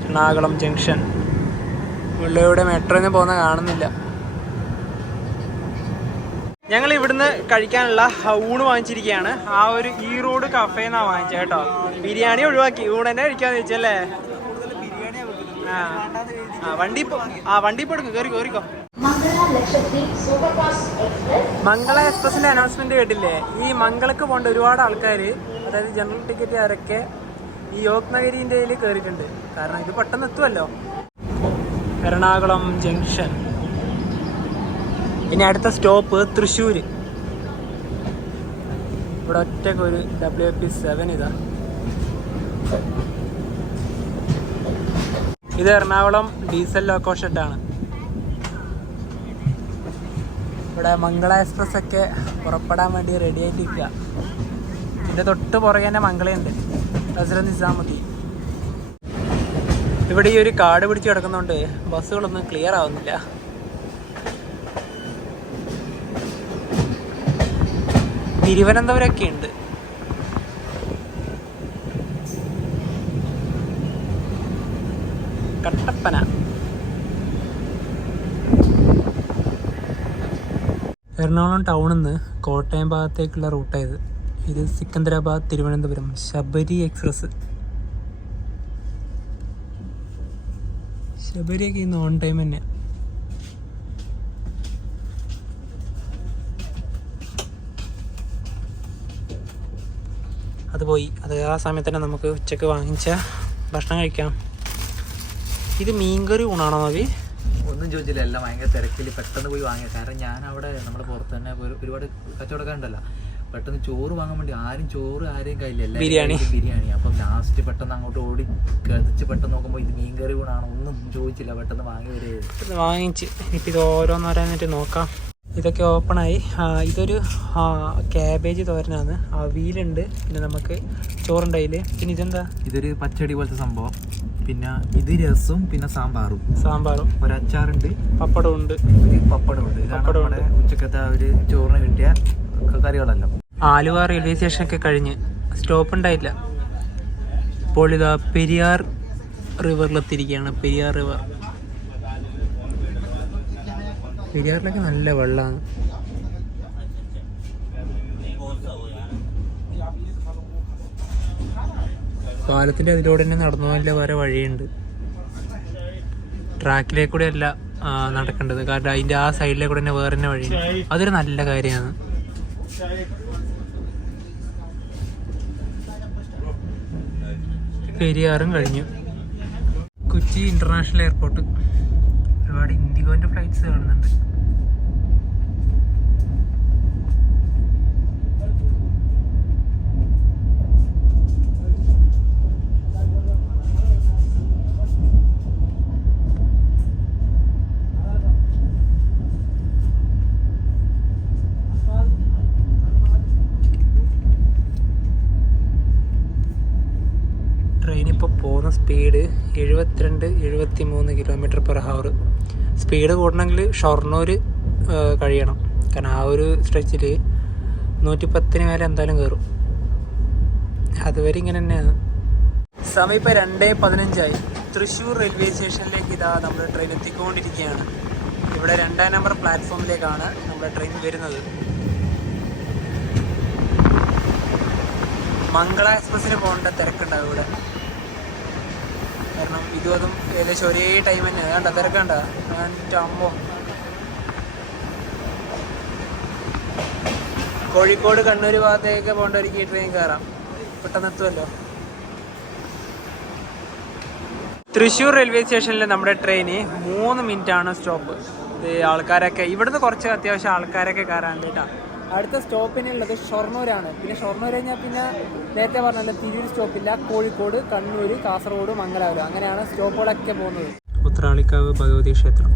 എറണാകുളം ജംഗ്ഷൻ. ഉള്ളിലൂടെ മെട്രോന്ന് പോകുന്ന കാണുന്നില്ല. ഞങ്ങൾ ഇവിടുന്ന് കഴിക്കാനുള്ള ഊണ് വാങ്ങിച്ചിരിക്കുകയാണ്. ആ ഒരു ഈ റോഡ് കഫേന്നാ വാങ്ങിച്ചത് കേട്ടോ. ബിരിയാണി ഒഴിവാക്കി ഊണ് തന്നെ കഴിക്കാന്ന് വെച്ചല്ലേ. വണ്ടി ഇപ്പൊ എടുക്കും, കേറിക്കോ. മംഗള എക്സ്പ്രസിന്റെ അനൗൺസ്മെന്റ് കേട്ടില്ലേ? ഈ മംഗളക്ക് പോകേണ്ട ഒരുപാട് ആൾക്കാർ, അതായത് ജനറൽ ടിക്കറ്റുകാരൊക്കെ ഈ യോഗ് നഗരിന്റെ കയറിയിട്ടുണ്ട്. കാരണം ഇത് പെട്ടെന്ന് എത്തുമല്ലോ. എറണാകുളം ജംഗ്ഷൻ. ഇനി അടുത്ത സ്റ്റോപ്പ് തൃശ്ശൂര്. ഇവിടെ ഒറ്റക്ക് ഒരു WP7 ഇതാ. ഇത് എറണാകുളം ഡീസൽ ലോക്കോ ഷെഡാണ്. ഇവിടെ മംഗള എക്സ്പ്രസ് ഒക്കെ പുറപ്പെടാൻ വേണ്ടി റെഡി ആയിട്ടിരിക്കുക. ഇതിൻ്റെ തൊട്ട് പുറകെ തന്നെ മംഗളയുണ്ട്, ഹസ്രത്ത് നിസാമുദ്ദീൻ. ഇവിടെ ഈ ഒരു കാട് പിടിച്ച് കിടക്കുന്നതുകൊണ്ട് ബസ്സുകളൊന്നും ക്ലിയർ ആവുന്നില്ല. തിരുവനന്തപുരമൊക്കെ ഉണ്ട്. കട്ടപ്പന. എറണാകുളം ടൗണിൽ നിന്ന് കോട്ടയം ഭാഗത്തേക്കുള്ള റൂട്ടായത്. ഇത് സിക്കന്ദരാബാദ് തിരുവനന്തപുരം ശബരി എക്സ്പ്രസ്. ശബരിയൊക്കെ ഇന്ന് ഓൺ ടൈം തന്നെ. അത് പോയി. അത് ആ സമയത്ത് തന്നെ നമുക്ക് ഉച്ചക്ക് വാങ്ങിച്ച ഭക്ഷണം കഴിക്കാം. ഇത് മീൻകറി ഊണാണോ മതി? ഒന്നും ചോദിച്ചില്ല, എല്ലാം ഭയങ്കര തിരക്കിൽ പെട്ടെന്ന് പോയി വാങ്ങിയ. കാരണം ഞാൻ അവിടെ നമ്മുടെ പുറത്ത് തന്നെ ഒരുപാട് കച്ചവടക്കാരുണ്ടല്ലോ, പെട്ടെന്ന് ചോറ് വാങ്ങാൻ വേണ്ടി ആരെയും കയ്യില്ല, ബിരിയാണി. അപ്പം ലാസ്റ്റ് പെട്ടെന്ന് അങ്ങോട്ട് ഓടി കതിച്ച് പെട്ടെന്ന് നോക്കുമ്പോൾ ഇത് മീൻകറി ഊണാണോ, ഒന്നും ചോദിച്ചില്ല, പെട്ടെന്ന് വാങ്ങിച്ച്. ഇപ്പം ഇത് ഓരോന്നോരോന്നിട്ട് നോക്കാം. ഇതൊക്കെ ഓപ്പണായി. ഇതൊരു ക്യാബേജ് തോരനാണ്. അവിയലുണ്ട്, പിന്നെ നമുക്ക് ചോറുണ്ടായില്ലേ. പിന്നെ ഇതെന്താ? ഇതൊരു പച്ചടി പോലത്തെ സംഭവം. പിന്നെ ഇത് രസവും പിന്നെ സാമ്പാറും ഒരു അച്ചാറുണ്ട്, പപ്പടമുണ്ട്. ഇതാണ് ഉച്ചക്കത്തെ ഒരു ചോറിന് കിട്ടിയ കറികളെല്ലാം. ആലുവ റെയിൽവേ സ്റ്റേഷനൊക്കെ കഴിഞ്ഞ് സ്റ്റോപ്പ് ഉണ്ടായില്ല. ഇപ്പോൾ ഇതാ പെരിയാർ റിവറിലെത്തിയിരിക്കുകയാണ്. പെരിയാറിലൊക്കെ നല്ല വെള്ളമാണ്. പാലത്തിൻ്റെ അതിലൂടെ തന്നെ നടന്നു പോകാനുള്ള വേറെ വഴിയുണ്ട്. ട്രാക്കിലേക്ക് കൂടെ അല്ല നടക്കേണ്ടത്, കാരണം അതിൻ്റെ ആ സൈഡിലേക്ക് കൂടെ തന്നെ വേറെ തന്നെ വഴിയുണ്ട്. അതൊരു നല്ല കാര്യമാണ്. പെരിയാറും കഴിഞ്ഞു. Kochi international airport. ഒരുപാട് ഇൻഡിഗോന്റെ ഫ്ലൈറ്റ്സ് കാണുന്നുണ്ട്. ട്രെയിനിപ്പോൾ പോകുന്ന സ്പീഡ് 72-73 km/h. സ്പീഡ് കൂടണമെങ്കിൽ ഷൊർണൂർ കഴിയണം. കാരണം ആ ഒരു സ്ട്രെച്ചിൽ 110 മേലെ എന്തായാലും കയറും. അതുവരെ ഇങ്ങനെ തന്നെയാണ്. സമയം ഇപ്പോൾ 2:15. തൃശ്ശൂർ റെയിൽവേ സ്റ്റേഷനിലേക്ക് ഇതാ നമ്മുടെ ട്രെയിൻ എത്തിക്കൊണ്ടിരിക്കുകയാണ്. ഇവിടെ 2-ാം നമ്പർ പ്ലാറ്റ്ഫോമിലേക്കാണ് നമ്മുടെ ട്രെയിൻ വരുന്നത്. മംഗള എക്സ്പ്രസ്സിന് പോകേണ്ട തിരക്കുണ്ടാവും ഇവിടെ. കാരണം ഇതും ഏകദേശം ഒരേ ടൈം തന്നെയാണ്. വേണ്ട തിരക്കണ്ട അമ്മോ. കോഴിക്കോട് കണ്ണൂർ ഭാഗത്തേക്ക് പോകേണ്ടവർക്ക് ഈ ട്രെയിൻ കയറാം, പെട്ടെന്ന് എത്തുമല്ലോ. തൃശ്ശൂർ റെയിൽവേ സ്റ്റേഷനിൽ നമ്മുടെ ട്രെയിന് 3 മിനിറ്റാണ് സ്റ്റോപ്പ്. ആൾക്കാരൊക്കെ ഇവിടുന്ന് കുറച്ച് അത്യാവശ്യം ആൾക്കാരൊക്കെ കയറാണ്ട് കേട്ടോ. അടുത്ത സ്റ്റോപ്പിനുള്ളത് ഷൊർണൂരാണ്. പിന്നെ ഷൊർണൂർ കഴിഞ്ഞാൽ പിന്നെ നേരത്തെ പറഞ്ഞല്ലോ തിരൂർ സ്റ്റോപ്പില്ല, കോഴിക്കോട്, കണ്ണൂർ, കാസർഗോഡ്, മംഗലാപുരം, അങ്ങനെയാണ് സ്റ്റോപ്പുകളൊക്കെ പോകുന്നത്. ഉത്രാളിക്കാവ് ഭഗവതി ക്ഷേത്രം.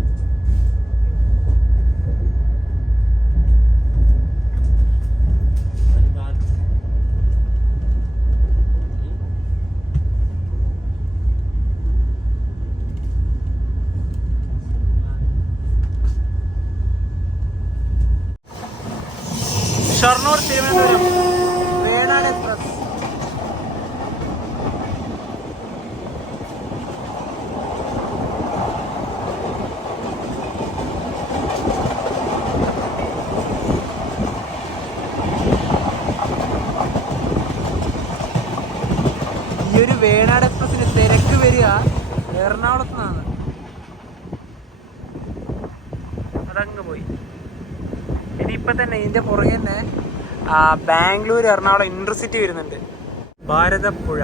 ഷൊർണൂർ തിരുവനന്തപുരം വേണാട് എക്സ്പ്രസ്. ഈ ഒരു വേണാട് എക്സ്പ്രസിന് തിരക്ക് വരിക എറണാകുളത്ത് നിന്നാണ്. അതങ്ങ് പോയി. ഇനിയിപ്പം തന്നെ ഇതിൻ്റെ പുറകെ തന്നെ ബാംഗ്ലൂർ എറണാകുളം ഇന്റർസിറ്റി വരുന്നുണ്ട്. ഭാരതപ്പുഴ.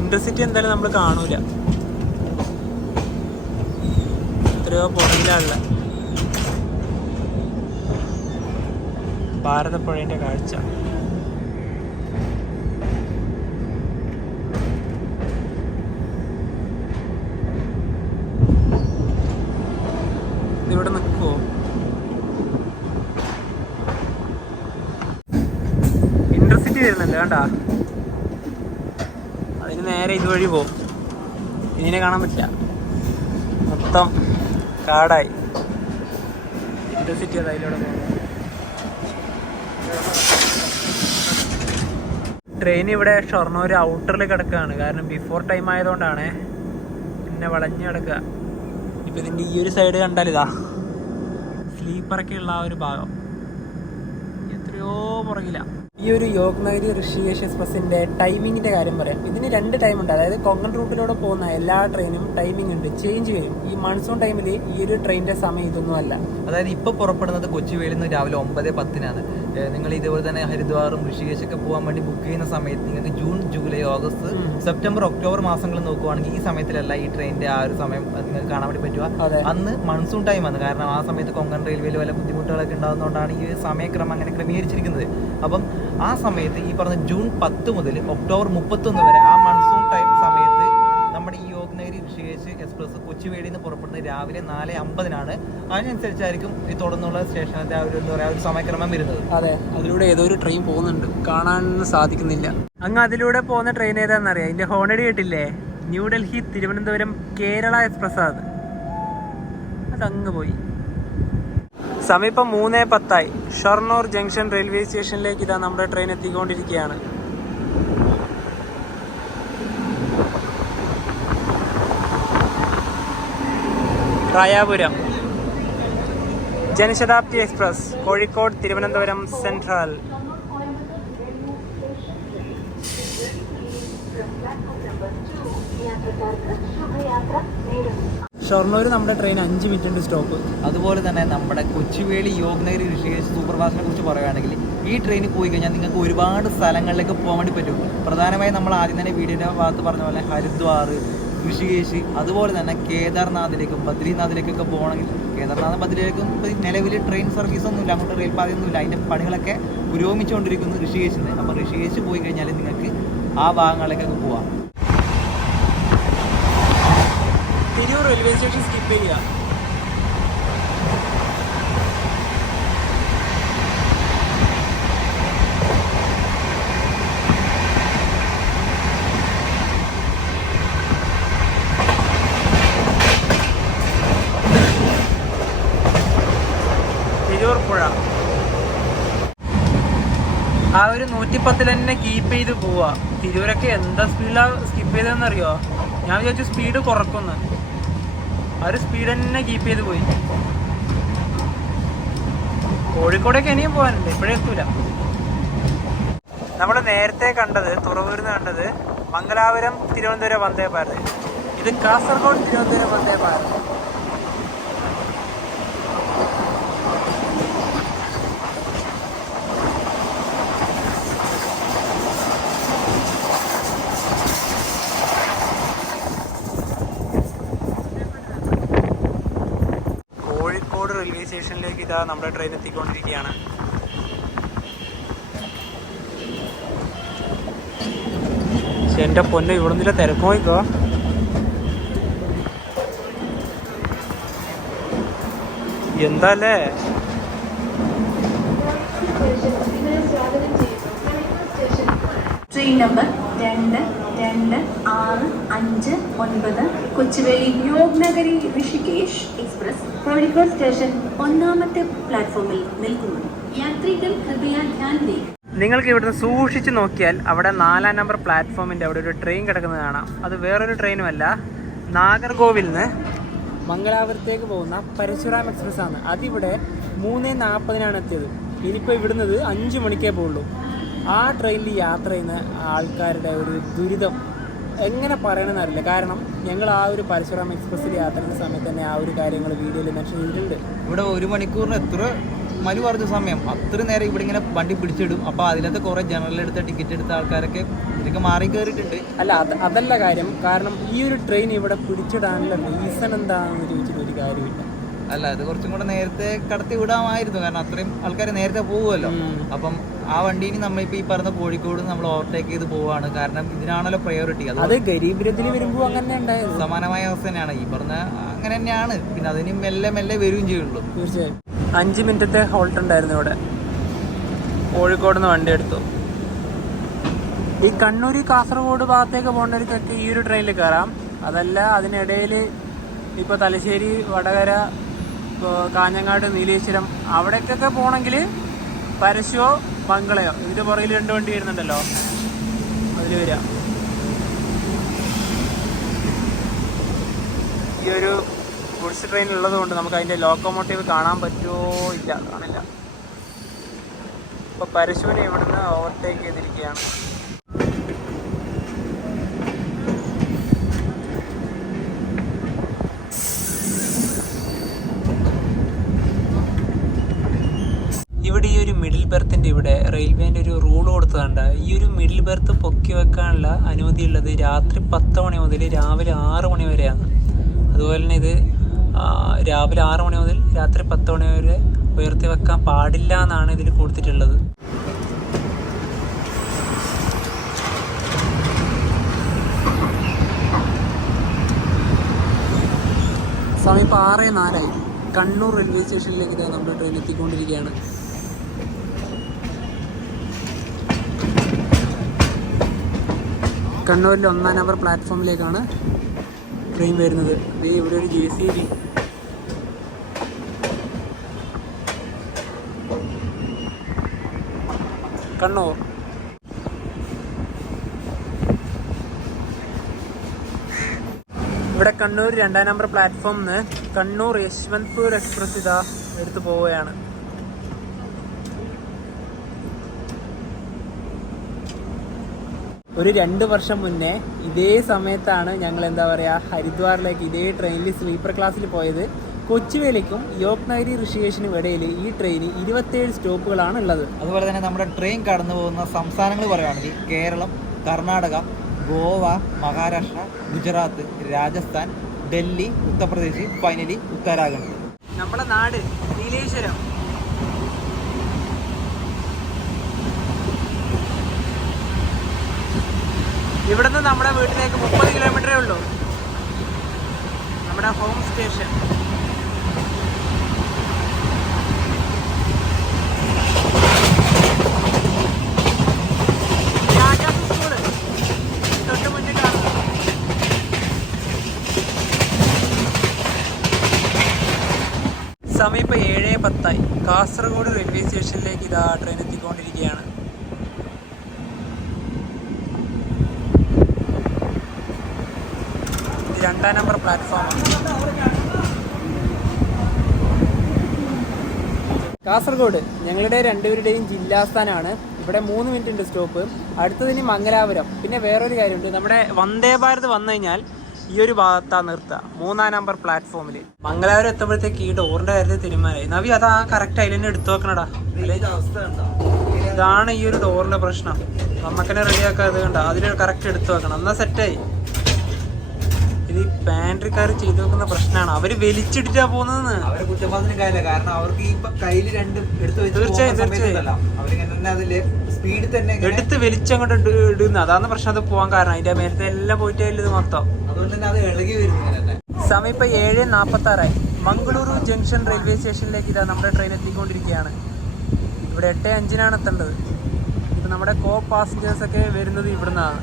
ഇന്റർസിറ്റി എന്തായാലും നമ്മൾ കാണൂല, എത്രയോ പുറകിലുള്ള ഭാരതപ്പുഴേൻ്റെ കാഴ്ച. ഇവിടെ നിൽക്കുമോ? ഇന്റർസിറ്റി വരുന്നുണ്ട് കണ്ട. അതിന് നേരെ ഇതുവഴി പോകും. ഇതിനെ കാണാൻ പറ്റില്ല, മൊത്തം കാടായി. ഇന്റർസിറ്റി അത് അതിലൂടെ പോകും. ട്രെയിൻ ഇവിടെ ഷൊർണൂർ ഔട്ടറിൽ കിടക്കുകയാണ്. കാരണം ബിഫോർ ടൈം ആയതുകൊണ്ടാണ് പിന്നെ വളഞ്ഞു കിടക്കുക. ഇപ്പം ഇതിൻ്റെ ഈ ഒരു സൈഡ് കണ്ടാൽ ഇതാ സ്ലീപ്പറൊക്കെ ഉള്ള ആ ഒരു ഭാഗം എത്രയോ പുറകിലാണ്. ഈ ഒരു യോഗ്നഗരി ഋഷികേശ് എക്സ്പ്രസിൻ്റെ ടൈമിങ്ങിൻ്റെ കാര്യം പറയാം. ഇതിന് 2 ടൈമുണ്ട്. അതായത് കൊങ്കൺ റൂട്ടിലൂടെ പോകുന്ന എല്ലാ ട്രെയിനും ടൈമിംഗ് ഉണ്ട്, ചേഞ്ച് വരും. ഈ മൺസൂൺ ടൈമിൽ ഈ ഒരു ട്രെയിനിൻ്റെ സമയം ഇതൊന്നും അല്ല. അതായത് ഇപ്പോൾ പുറപ്പെടുന്നത് കൊച്ചുവേളിയിൽ നിന്ന് രാവിലെ 9:10 നിങ്ങൾ ഇതുപോലെ തന്നെ ഹരിദ്വാറും ഋഷികേശൊക്കെ പോകാൻ വേണ്ടി ബുക്ക് ചെയ്യുന്ന സമയത്ത് നിങ്ങൾക്ക് June, July, August, September, October മാസങ്ങൾ നോക്കുവാണെങ്കിൽ ഈ സമയത്തിലല്ല ഈ ട്രെയിനിന്റെ ആ ഒരു സമയം നിങ്ങൾക്ക് കാണാൻ വേണ്ടി പറ്റുക. അന്ന് മൺസൂൺ ടൈമാണ്. കാരണം ആ സമയത്ത് കൊങ്കൺ റെയിൽവേയിൽ വല്ല ബുദ്ധിമുട്ടുകളൊക്കെ ഉണ്ടാകുന്നതുകൊണ്ടാണ് ഈ സമയക്രമം അങ്ങനെ ക്രമീകരിച്ചിരിക്കുന്നത്. അപ്പം ആ സമയത്ത് ഈ പറഞ്ഞ ജൂൺ 10 മുതൽ ഒക്ടോബർ 31 വരെ ആ മൺസൂൺ ടൈം സമയത്ത് നമ്മുടെ ഈ യോഗ്നഗരി ഋഷികേശ് എക്സ്പ്രസ് കൊച്ചുവേളിയിൽ നിന്ന് പുറപ്പെടുന്നത് രാവിലെ 4:50 അതിനനുസരിച്ചായിരിക്കും ഈ തുടർന്നുള്ള സ്റ്റേഷനത്തെ ആ ഒരു എന്താ പറയുക ഒരു സമയക്രമം വരുന്നത്. അതെ, അതിലൂടെ ഏതോ ഒരു ട്രെയിൻ പോകുന്നുണ്ട്, കാണാനൊന്നും സാധിക്കുന്നില്ല. അങ്ങ് അതിലൂടെ പോകുന്ന ട്രെയിൻ ഏതാണെന്നറിയാം? അതിന്റെ ഹോണടി കേട്ടില്ലേ? ന്യൂഡൽഹി തിരുവനന്തപുരം കേരള എക്സ്പ്രസ്. അതങ്ങ് പോയി. സമീപം 3:10 ഷൊർണൂർ ജംഗ്ഷൻ റെയിൽവേ സ്റ്റേഷനിലേക്ക് ഇതാ നമ്മുടെ ട്രെയിൻ എത്തിക്കൊണ്ടിരിക്കുകയാണ്. Royapuram Janshatabdi express Kozhikode Thiruvananthapuram central. ഷൊർണൂർ നമ്മുടെ ട്രെയിൻ 5 മിനിറ്റ് സ്റ്റോപ്പ്. അതുപോലെ തന്നെ നമ്മുടെ കൊച്ചുവേളി യോഗ്നഗരി ഋഷികേശ് സൂപ്പർ ഫാസ്റ്റിനെ കുറിച്ച് പറയുകയാണെങ്കിൽ ഈ ട്രെയിനിൽ പോയി കഴിഞ്ഞാൽ നിങ്ങൾക്ക് ഒരുപാട് സ്ഥലങ്ങളിലേക്ക് പോകാൻ വേണ്ടി പറ്റും. പ്രധാനമായും നമ്മൾ ആദ്യം തന്നെ വീഡിയോയുടെ ഭാഗത്ത് പറഞ്ഞ പോലെ ഹരിദ്വാർ, ഋഷികേശ്, അതുപോലെ തന്നെ കേദാർനാഥിലേക്കും ബദ്രീനാഥിലേക്കൊക്കെ പോകണമെങ്കിൽ കേദാർനാഥ് ബദ്രിയിലേക്കും നിലവിൽ ട്രെയിൻ സർവീസ് ഒന്നുമില്ല, അങ്ങോട്ട് റെയിൽ പാതയൊന്നുമില്ല. അതിൻ്റെ പണികളൊക്കെ പുരോഗമിച്ചുകൊണ്ടിരിക്കുന്നു ഋഷികേശിൽ നിന്ന്. അപ്പോൾ ഋഷികേശ് പോയി കഴിഞ്ഞാൽ നിങ്ങൾക്ക് ആ ഭാഗങ്ങളിലേക്കൊക്കെ പോവാം. തിരൂർ റെയിൽവേ സ്റ്റേഷൻ സ്കിപ്പ് ചെയ്യുക. തിരൂർ പുഴ. ആ ഒരു 110 തന്നെ കീപ്പ് ചെയ്ത് പോവാ. തിരൂരൊക്കെ എന്താ സ്പീഡിലാണ് സ്കിപ്പ് ചെയ്തതെന്നറിയോ? ഞാൻ വിചാരിച്ചു സ്പീഡ് കുറക്കുന്നു, ആ ഒരു സ്പീഡ് തന്നെ കീപ്പ് ചെയ്ത് പോയി. കോഴിക്കോടൊക്കെ ഇനിയും പോകാനുണ്ട്, ഇപ്പോഴേ എത്തൂല. നമ്മൾ നേരത്തെ കണ്ടത്, തുറവൂരിൽ നിന്ന് കണ്ടത് മംഗലാപുരം തിരുവനന്തപുരം വന്ദേ ഭാരത്. ഇത് കാസർഗോഡ് തിരുവനന്തപുരം വന്ദേ ഭാരത്. കോഴിക്കോട് റെയിൽവേ സ്റ്റേഷനിലേക്ക് ഇതാ നമ്മുടെ ട്രെയിൻ എത്തിക്കൊണ്ടിരിക്കുകയാണ്. എൻ്റെ പൊന്നെ, ഇവിടെ നിന്നില്ല തിരക്ക് നോക്കോ. എന്താല്ലേ train number 2265 Kochuveli Yognagari Rishikesh express Kozhikode station 1ാമത്തെ പ്ലാറ്റ്ഫോമിൽ നിൽക്കുന്നു. യാത്രികർ കൃപയ ധ്യാൻ ദേ. നിങ്ങൾക്ക് ഇവിടുന്ന് സൂക്ഷിച്ച് നോക്കിയാൽ അവിടെ 4ാം നമ്പർ പ്ലാറ്റ്ഫോമിൻ്റെ അവിടെ ഒരു ട്രെയിൻ കിടക്കുന്നത് കാണാം. അത് വേറൊരു ട്രെയിനുമല്ല, നാഗർകോവിൽ നിന്ന് മംഗലാപുരത്തേക്ക് പോകുന്ന പരശുറാം എക്സ്പ്രസ് ആണ്. അതിവിടെ 3:40 എത്തിയത്. ഇനിയിപ്പോൾ ഇവിടുന്നത് 5 മണിക്കേ പോകുള്ളൂ. ആ ട്രെയിനിൽ യാത്ര ചെയ്യുന്ന ആൾക്കാരുടെ ഒരു ദുരിതം എങ്ങനെ പറയണമെന്ന് അറിയില്ല. കാരണം ഞങ്ങൾ ആ ഒരു പരശുറാം എക്സ്പ്രസ്സിൽ യാത്ര ചെയ്യുന്ന സമയത്ത് തന്നെ ആ ഒരു കാര്യങ്ങൾ വീഡിയോയിൽ മെൻഷൻ ചെയ്തിട്ടുണ്ട്. ഇവിടെ 1 മണിക്കൂറിന് എത്ര മലു പറഞ്ഞ സമയം, അത്ര നേരം ഇവിടെ ഇങ്ങനെ വണ്ടി പിടിച്ചിടും. അപ്പോൾ അതിനകത്ത് കുറേ ജനറൽ എടുത്ത ടിക്കറ്റ് എടുത്ത ആൾക്കാരൊക്കെ ഇതൊക്കെ മാറി കയറിയിട്ടുണ്ട്. അല്ല, അതല്ല കാര്യം. കാരണം ഈ ഒരു ട്രെയിൻ ഇവിടെ പിടിച്ചിടാനുള്ള റീസൺ എന്താണെന്ന് ചോദിച്ചിട്ട് ഒരു കാര്യമില്ല. അല്ല, ഇത് കുറച്ചും കൂടെ നേരത്തെ കടത്തി വിടാമായിരുന്നു. കാരണം അത്രയും ആൾക്കാർ നേരത്തെ പോകുമല്ലോ. അപ്പം ആ വണ്ടീന് നമ്മളിപ്പോൾ ഈ പറഞ്ഞ കോഴിക്കോട് നമ്മൾ ഓവർടേക്ക് ചെയ്ത് പോവാണ്. കാരണം ഇതിനാണല്ലോ പ്രയോറിറ്റി. അത് ഗരീബ് രഥിൽ വരുമ്പോൾ അങ്ങനെ ഉണ്ടായത് സമാനമായ അവസ്ഥ തന്നെയാണ് ഈ പറഞ്ഞ, അങ്ങനെ തന്നെയാണ്. പിന്നെ അതിന് മെല്ലെ മെല്ലെ വരികയും ചെയ്യുള്ളൂ. തീർച്ചയായും 5 മിനിറ്റത്തെ ഹോൾട്ട് ഉണ്ടായിരുന്നു ഇവിടെ. കോഴിക്കോട് നിന്ന് വണ്ടി എടുത്തു. ഈ കണ്ണൂർ കാസർഗോഡ് ഭാഗത്തേക്ക് പോകേണ്ടവർക്കൊക്കെ ഈ ഒരു ട്രെയിനിൽ കയറാം. അതല്ല, അതിനിടയിൽ ഇപ്പോൾ തലശ്ശേരി, വടകര, കാഞ്ഞങ്ങാട്, നീലേശ്വരം അവിടേക്കൊക്കെ പോകണമെങ്കിൽ പരശുവോ മംഗളയോ, ഇതിൻ്റെ പുറകിൽ 2 വണ്ടി വരുന്നുണ്ടല്ലോ, അതിൽ വരാം. ഈ ഒരു ഗുഡ്സ് ട്രെയിൻ ഉള്ളത് കൊണ്ട് നമുക്ക് അതിൻ്റെ ലോക്കോമോട്ടീവ് കാണാൻ പറ്റുമോ? ഇല്ല, കാണില്ല. ഇപ്പോൾ പരശുവിനെ ഇവിടുന്ന് ഓവർടേക്ക് ചെയ്തിരിക്കുകയാണ്. ഇവിടെ ഈ ഒരു മിഡിൽ ബെർത്തിൻ്റെ ഇവിടെ റെയിൽവേൻ്റെ ഒരു റൂൾ കൊടുത്തതുണ്ട്. ഈ ഒരു മിഡിൽ ബെർത്ത് പൊക്കി വെക്കാനുള്ള അനുമതിയുള്ളത് രാത്രി 10 മണി മുതൽ രാവിലെ 6 മണി വരെയാണ്. അതുപോലെ തന്നെ ഇത് രാവിലെ 6 മണി മുതൽ രാത്രി 10 മണി വരെ ഉയർത്തി വെക്കാൻ പാടില്ല എന്നാണ് ഇതിൽ കൊടുത്തിട്ടുള്ളത്. സമയം ഇപ്പോൾ 6:04. കണ്ണൂർ റെയിൽവേ സ്റ്റേഷനിലേക്ക് നമ്മുടെ ട്രെയിൻ എത്തിക്കൊണ്ടിരിക്കുകയാണ്. കണ്ണൂരിലെ 1ാം നമ്പർ പ്ലാറ്റ്ഫോമിലേക്കാണ് ട്രെയിൻ വരുന്നത്. ഇവിടെ ഒരു JCB. കണ്ണൂർ. ഇവിടെ കണ്ണൂർ 2ാം നമ്പർ പ്ലാറ്റ്ഫോമിൽ നിന്ന് കണ്ണൂർ യശ്വന്ത്പൂർ എക്സ്പ്രസ് ഇതാ എടുത്തു പോവുകയാണ്. ഒരു 2 വർഷം മുന്നേ ഇതേ സമയത്താണ് ഞങ്ങൾ ഹരിദ്വാറിലേക്ക് ഇതേ ട്രെയിനിൽ സ്ലീപ്പർ ക്ലാസ്സിൽ പോയത്. കൊച്ചുവേലിക്കും യോഗ്നഗരി ഋഷികേശിനും ഇടയിൽ ഈ ട്രെയിന് 27 സ്റ്റോപ്പുകളാണ് ഉള്ളത്. അതുപോലെ തന്നെ നമ്മുടെ ട്രെയിൻ കടന്നു പോകുന്ന സംസ്ഥാനങ്ങൾ പറയുകയാണെങ്കിൽ കേരളം, കർണാടക, ഗോവ, മഹാരാഷ്ട്ര, ഗുജറാത്ത്, രാജസ്ഥാൻ, ഡൽഹി, ഉത്തർപ്രദേശ്, ഫൈനലി ഉത്തരാഖണ്ഡ്. നമ്മുടെ നാട് നീലേശ്വരം. ഇവിടുന്ന് നമ്മുടെ വീട്ടിലേക്ക് 30 കിലോമീറ്ററേ ഉള്ളൂ. നമ്മുടെ ഹോം സ്റ്റേഷൻ. സമയം ഇപ്പോൾ 7:10. കാസർഗോഡ് റെയിൽവേ സ്റ്റേഷനിലേക്ക് ഇതാ ട്രെയിൻ എത്തിക്കൊണ്ടിരിക്കുകയാണ്. 2 നമ്പർ പ്ലാറ്റ്ഫോം. കാസർഗോഡ് ഞങ്ങളുടെ രണ്ടുപേരുടെയും ജില്ലാസ്ഥാനാണ്. ഇവിടെ 3 മിനിറ്റ് ഉണ്ട് സ്റ്റോപ്പ്. അടുത്തതിന് മംഗലാപുരം. പിന്നെ വേറൊരു കാര്യമുണ്ട്, നമ്മുടെ വന്ദേ ഭാരത് വന്നു കഴിഞ്ഞാൽ ഈ ഒരു ഭാഗത്താണ് നിർത്തുക, 3 നമ്പർ പ്ലാറ്റ്ഫോമിൽ. മംഗലാപുരം എത്തുമ്പോഴത്തേക്ക് ഈ ഡോറിന്റെ കാര്യത്തിൽ തീരുമാനമായി. നവി അതാ കറക്റ്റ് അതിൽ തന്നെ എടുത്തു വെക്കണടാ. ഇതാണ് ഈ ഒരു ഡോറിന്റെ പ്രശ്നം. നമുക്കെന്നെ റെഡിയാക്കാതെ കണ്ട അതിൽ കറക്റ്റ് എടുത്തു വെക്കണം, എന്നാ സെറ്റായി. ഇത് ഈ പാൻട്രിക്കാർ ചെയ്തു വെക്കുന്ന പ്രശ്നമാണ്. അവര് വലിച്ചിട്ടിട്ടാ പോകുന്നത്. അവരെ കുറ്റപ്പാത്തിന് കാര്യമില്ല, കാരണം അവർക്ക് ഈ കയ്യില് രണ്ടും എടുത്ത് സ്പീഡിൽ തന്നെ എടുത്ത് വലിച്ചങ്ങോട്ട് ഇടുന്നു. അതാണ് പ്രശ്നം. അത് പോകാൻ കാരണം അതിന്റെ മേലത്തെ എല്ലാം പോയിട്ട് ഇത് മൊത്തം. അതുകൊണ്ട് തന്നെ അത് ഇളകി വരുന്നു. സമയം ഇപ്പൊ 7:46. മംഗളൂരു ജംഗ്ഷൻ റെയിൽവേ സ്റ്റേഷനിലേക്ക് ഇതാ നമ്മുടെ ട്രെയിൻ എത്തിക്കൊണ്ടിരിക്കുകയാണ്. ഇവിടെ 8:05 എത്തേണ്ടത്. ഇപ്പൊ നമ്മുടെ കോ പാസഞ്ചേഴ്സ് ഒക്കെ വരുന്നത് ഇവിടുന്നാണ്.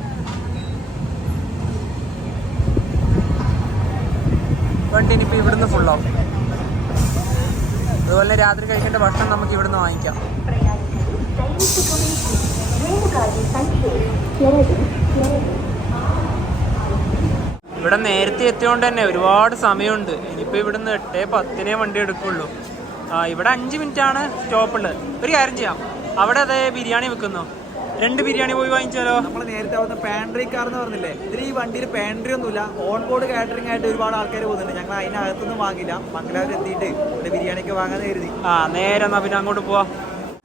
വണ്ടി ഇനിയിപ്പോൾ ഇവിടുന്ന് ഫുള്ളാവും. അതുപോലെ രാത്രി കഴിക്കേണ്ട ഭക്ഷണം നമുക്ക് ഇവിടുന്ന് വാങ്ങിക്കാം. ഇവിടെ നേരത്തെ എത്തിയോണ്ട് തന്നെ ഒരുപാട് സമയമുണ്ട്. ഇനിയിപ്പോൾ ഇവിടുന്ന് 8:10 വണ്ടി എടുക്കുള്ളൂ. ഇവിടെ 5 മിനിറ്റാണ് സ്റ്റോപ്പുള്ളത്. ഒരു കാര്യം ചെയ്യാം, അവിടെ അതേ ബിരിയാണി വെക്കുന്നു, 2 ബിരിയാണി പോയി വാങ്ങിച്ചാലോ? നമ്മൾ നേരത്തെ അവിടുത്തെ പാൻട്രി കാർ എന്ന് പറഞ്ഞില്ലേ, ഇതിൽ ഈ വണ്ടിയിൽ പാൻട്രി ഒന്നുമില്ല, ഓൺ ബോർഡ് കാറ്ററിംഗ് ആയിട്ട് ഒരുപാട് ആൾക്കാർ പോകുന്നുണ്ട്. ഞങ്ങൾ അതിനകത്തൊന്നും വാങ്ങില്ല, മംഗലാപുരം എത്തിയിട്ട് ഇവിടെ ബിരിയാണിയൊക്കെ വാങ്ങാൻ കരുതി. നേരെ എന്നാ പിന്നെ അങ്ങോട്ട് പോവാം.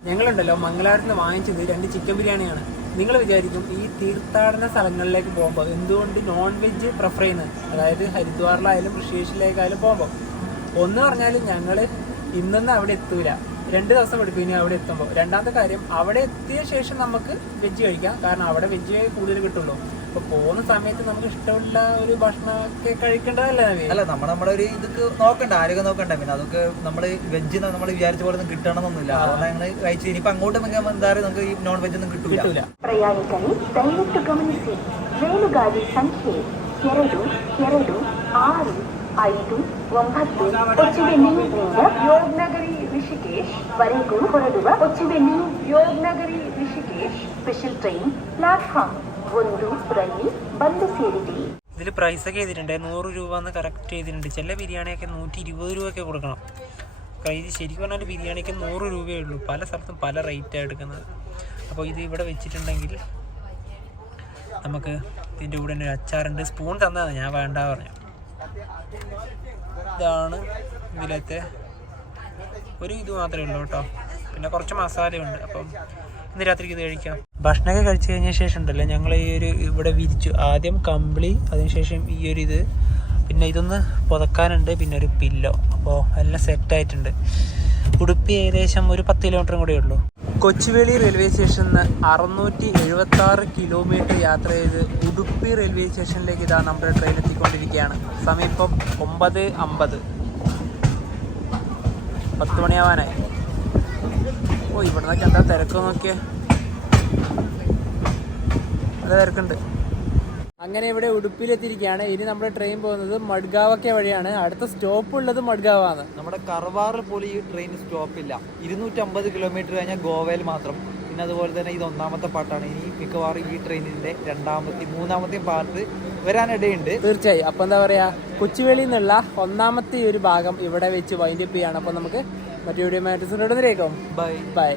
ഞങ്ങളുണ്ടല്ലോ മംഗലാപുരത്ത് വാങ്ങിച്ചത് 2 ചിക്കൻ ബിരിയാണിയാണ്. നിങ്ങൾ വിചാരിക്കും ഈ തീർത്ഥാടന സ്ഥലങ്ങളിലേക്ക് പോകുമ്പോൾ എന്തുകൊണ്ട് നോൺ വെജ് പ്രിഫർ ചെയ്യുന്നത്, അതായത് ഹരിദ്വാറിലായാലും ഋഷികേശിലേക്കായാലും പോകുമ്പോൾ. ഒന്ന് പറഞ്ഞാൽ ഞങ്ങൾ ഇന്നൊന്നും അവിടെ എത്തൂല, 2 ദിവസം എടുക്കും ഇനി അവിടെ എത്തുമ്പോൾ. രണ്ടാമത്തെ കാര്യം, അവിടെ എത്തിയ ശേഷം നമുക്ക് വെജ് കഴിക്കാം, കാരണം അവിടെ വെജ് കൂടുതൽ കിട്ടുള്ളൂ. അപ്പോൾ പോകുന്ന സമയത്ത് നമുക്ക് ഇഷ്ടമുള്ള ഒരു ഭക്ഷണമൊക്കെ കഴിക്കേണ്ടതല്ലേ? അല്ല, നമ്മുടെ ഒരു ഇതൊക്കെ നോക്കണ്ട, ആരോഗ്യം നോക്കണ്ട. പിന്നെ അതൊക്കെ നമ്മൾ വെജ് നമ്മൾ വിചാരിച്ച പോലെ ഒന്നും കിട്ടണമെന്നൊന്നുമില്ല. അതുകൊണ്ട് ഞങ്ങൾ കഴിച്ചു. ഇനിയിപ്പോൾ അങ്ങോട്ട് എന്താ പറയുക, നമുക്ക് ഈ നോൺ വെജ് ഒന്നും കിട്ടൂല. ಪ್ರಯಾಣಿಕರೇ ದಯವಿಟ್ಟು ಗಮನಿಸಿ, ರೈಲುಗಾಡಿ ಸಂಖ್ಯೆ 22659 ಕೊಚ್ಚುವೆಲ್ಲಿಯಿಂದ ಯೋಗನಗರಿ ಋಷಿಕೇಶ್ ವರೆಗೂ ಹೊರಡುವ ಕೊಚ್ಚುವೆಲ್ಲಿ ಯೋಗನಗರಿ ಋಷಿಕೇಶ್ ಸ್ಪೆಷಲ್ ಟ್ರೈನ್ ಪ್ಲಾಟ್ಫಾರ್ಮ್ 1 ಬಂದು ಸೇರಿದೆ. ഇതിൽ പ്രൈസൊക്കെ ചെയ്തിട്ടുണ്ട്, 100 രൂപ എന്ന് കറക്റ്റ് ചെയ്തിട്ടുണ്ട്. ചില ബിരിയാണിയൊക്കെ 120 രൂപയൊക്കെ കൊടുക്കണം. ഇത് ശരിക്കും പറഞ്ഞാൽ ബിരിയാണിക്ക് 100 രൂപയേ ഉള്ളൂ. പല സ്ഥലത്തും പല റേറ്റാണ് എടുക്കുന്നത്. അപ്പോൾ ഇത് ഇവിടെ വെച്ചിട്ടുണ്ടെങ്കിൽ നമുക്ക് ഇതിൻ്റെ കൂടെ തന്നെ ഒരു അച്ചാറുണ്ട്. സ്പൂൺ തന്നതാണ്, ഞാൻ വേണ്ട പറഞ്ഞു. ഇതാണ് ഇതിലത്തെ ഒരു ഇത് മാത്രമേ ഉള്ളൂ കേട്ടോ. പിന്നെ കുറച്ച് മസാലയുണ്ട്. അപ്പം ഇന്ന് രാത്രിക്ക് ഇത് കഴിക്കാം. ഭക്ഷണമൊക്കെ കഴിച്ച് കഴിഞ്ഞ ശേഷം ഉണ്ടല്ലോ ഞങ്ങൾ ഈ ഒരു ഇവിടെ വിരിച്ചു. ആദ്യം കമ്പിളി, അതിനുശേഷം ഈ ഒരു ഇത്, പിന്നെ ഇതൊന്ന് പുതക്കാനുണ്ട്, പിന്നെ ഒരു പില്ലോ. അപ്പോൾ എല്ലാം സെറ്റായിട്ടുണ്ട്. ഉടുപ്പി ഏകദേശം ഒരു 10 കിലോമീറ്ററും കൂടെ ഉള്ളൂ. കൊച്ചുവേളി റെയിൽവേ സ്റ്റേഷനിൽ നിന്ന് 676 കിലോമീറ്റർ യാത്ര ചെയ്ത് ഉടുപ്പി റെയിൽവേ സ്റ്റേഷനിലേക്ക് ഇതാ നമ്മുടെ ട്രെയിൻ എത്തിക്കൊണ്ടിരിക്കുകയാണ്. സമയം ഇപ്പം 9:50, 10 മണിയാവാനായി. ഓ, ഇവിടെ നിന്നൊക്കെ എന്താ തിരക്ക് നോക്കിയേ, നല്ല തിരക്കുണ്ട്. അങ്ങനെ ഇവിടെ ഉടുപ്പിയിലെത്തിയിരിക്കുകയാണ്. ഇനി നമ്മുടെ ട്രെയിൻ പോകുന്നത് മഡ്ഗാവൊക്കെ വഴിയാണ്. അടുത്ത സ്റ്റോപ്പ് ഉള്ളത് മഡ്ഗാവാണ്. നമ്മുടെ കർവാറിൽ പോലും ഈ ട്രെയിൻ സ്റ്റോപ്പില്ല. 250 കിലോമീറ്റർ കഴിഞ്ഞാൽ ഗോവയിൽ മാത്രം. പിന്നെ അതുപോലെ തന്നെ ഇത് 1ാമത്തെ പാർട്ടാണ്. ഇനി മിക്കവാറും ഈ ട്രെയിനിന്റെ 2ാമത്തെയും 3ാമത്തെയും പാർട്ട് വരാനിടയുണ്ട്. തീർച്ചയായും. അപ്പം എന്താ പറയാ, കൊച്ചുവേളിയിൽ നിന്നുള്ള 1ാമത്തെ ഒരു ഭാഗം ഇവിടെ വെച്ച് വൈൻഡപ്പ് ചെയ്യാണ്. അപ്പം നമുക്ക് മറ്റു വീഡിയോ മാറ്റേഴ്സിനോട് ബൈ.